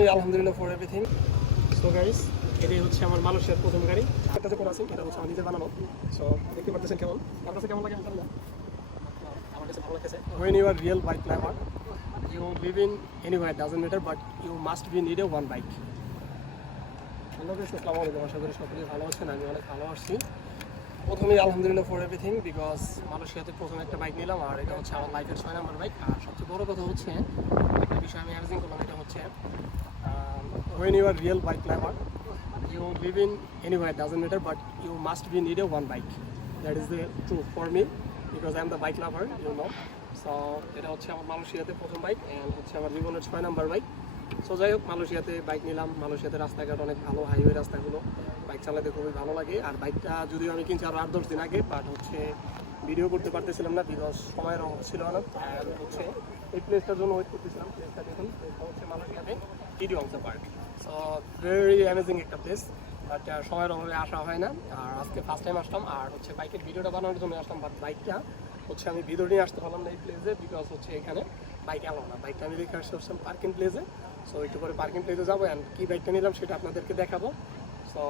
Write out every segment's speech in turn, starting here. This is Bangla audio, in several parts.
প্রথমেই আলহামদুলিল্লাহ ফর এভরিথিং। সো গাইস, এটাই হচ্ছে আমার মালয়েশিয়ার প্রথম গাড়ি। একটা যে করা আছে এটা হচ্ছে আমার নিজের বানানো। সো দেখতে পাচ্ছেন কেমন, আমার কাছে কেমন লাগে আমি জানি না, আমার কাছে ভালো লাগতেছে। When you are real bike lover, you live in anywhere doesn't matter, but you must be need a one bike. Hello guys, আসসালামু আলাইকুম। আশা করি সকলেই ভালো আছেন, আমি অনেক ভালো আছি। প্রথমেই আলহামদুলিল্লাহ ফর এভরিথিং, বিকজ মালয়েশিয়াতে প্রথম একটা বাইক নিলাম আর এটা হচ্ছে আমার লাইফের 6 নাম্বার বাইক। আর সবচেয়ে বড় কথা হচ্ছে একটা বিষয় আমি অ্যারেঞ্জিং করলাম, এটা হচ্ছে when you are real bike lover, you live in anywhere doesn't matter, but you must be need a one bike. That is the true for me, because I am the bike lover, you know. So এটা হচ্ছে আমার মালয়েশিয়াতে প্রথম বাইক অ্যান্ড হচ্ছে আমার জীবনের 6 নাম্বার বাইক। সো যাই হোক, মালয়েশিয়াতে বাইক নিলাম। মালয়েশিয়াতে রাস্তাঘাট অনেক ভালো, হাইওয়ে রাস্তাগুলো, বাইক চালাতে খুবই ভালো লাগে। আর বাইকটা যদিও আমি কিনছি আরও 8-10 দিন আগে, বাট হচ্ছে ভিডিও করতে পারতেছিলাম না বিকজ সময়ের অভাব ছিল না। আর হচ্ছে এই প্লেসটার জন্য ওয়েট করতেছিলাম। প্লেসটা দেখুন, প্লেসটা হচ্ছে মালয়েশিয়াতে টিডি অংসা পার্ক। সো ভেরি অ্যামেজিং একটা প্লেস, বাট সময়ের অভাবে আসা হয় না। আর আজকে ফার্স্ট টাইম আসলাম আর হচ্ছে বাইকের ভিডিওটা বানানোর জন্য আসলাম, বাট বাইকটা হচ্ছে আমি ভিডিও নিয়ে আসতে পারলাম না এই প্লেসে, বিকজ হচ্ছে এখানে বাইক এলাও না। বাইকটা আমি রেখে আসতে হচ্ছিলাম পার্কিং প্লেসে। সো একটু করে পার্কিং প্লেসে যাবো অ্যান্ড কী বাইকটা নিলাম সেটা আপনাদেরকে দেখাবো। সো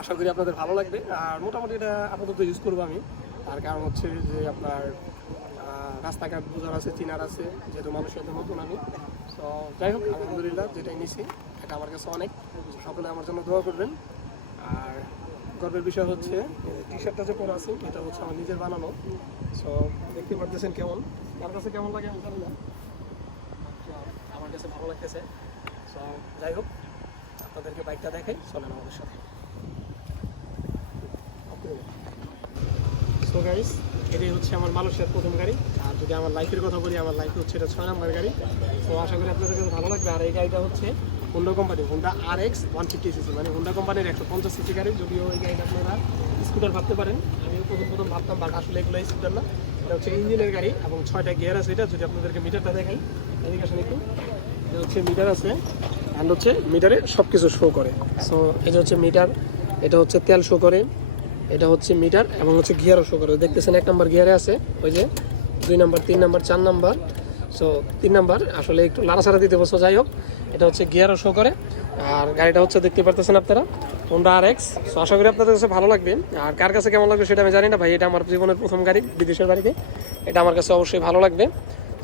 আশা করি আপনাদের ভালো লাগবে। আর মোটামুটি এটা আপাতত ইউজ করবো আমি, তার কারণ হচ্ছে যে আপনার রাস্তাঘাট বোঝার আছে, চিনার আছে, যেহেতু মানুষের নতুন আমি। সো যাই হোক, আলহামদুলিল্লাহ যেটাই নিছি এটা আমার কাছে অনেক। সকলে আমার জন্য দোয়া করবেন। আর গর্বের বিষয় হচ্ছে টি শার্টটা যে পরে আছে এটা হচ্ছে আমার নিজের বানানো। সো দেখতে পারতেছেন কেমন, আমার কাছে কেমন লাগে আমি জানি না, আমার কাছে ভালো লাগতেছে। সো যাই হোক, আপনাদেরকে বাইকটা দেখাই, চলেন আমাদের সাথে। সো গাইস, এটাই হচ্ছে আমার মালয়েশিয়ার প্রথম গাড়ি। আর যদি আমার লাইফের কথা বলি, আমার লাইফে হচ্ছে এটা 6 নাম্বার গাড়ি। তো আশা করি আপনাদের কাছে ভালো লাগবে। আর এই গাড়িটা হচ্ছে Honda company, Honda RX 150cc, মানে হোন্ডা কোম্পানির 150cc গাড়ি। যদিও এই গাড়িটা আপনারা স্কুটার ভাবতে পারেন, আমিও প্রথম ভাবতাম, বাট আসলে এগুলো স্কুটার না, এটা হচ্ছে ইঞ্জিনের গাড়ি এবং 6টা গিয়ার আছে। এটা যদি আপনাদেরকে মিটারটা দেখাই, এদিকে আসেন একটু, এটা হচ্ছে মিটার আছে অ্যান্ড হচ্ছে মিটারে সব কিছু শো করে। সো এটা হচ্ছে মিটার, এটা হচ্ছে তেল শো করে, এটা হচ্ছে মিটার এবং হচ্ছে গিয়ারও শো করে। দেখতেছেন 1 নাম্বার গিয়ারে আছে, ওই যে 2 number, 3 number, 4 number. So 3 number আসলে একটু লাড়াছাড়া দিতে বসো। যাই হোক, এটা হচ্ছে গিয়ারও শো করে। আর গাড়িটা হচ্ছে দেখতে পারতেছেন আপনারা হোন্ডা RX। সো আশা করি আপনাদের কাছে ভালো লাগবে। আর কার কাছে কেমন লাগবে সেটা আমি জানি না ভাই, এটা আমার জীবনের প্রথম গাড়ি, বিদেশের বাড়িতে। এটা আমার কাছে অবশ্যই ভালো লাগবে।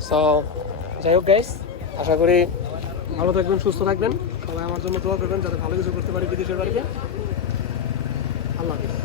সো যাই হোক গাইস, আশা করি ভালো থাকবেন, সুস্থ থাকবেন, সবাই আমার জন্য দোয়া করবেন যাতে ভালো কিছু করতে পারি বিদেশের বাড়িতে। আল্লাহ হাফিজ।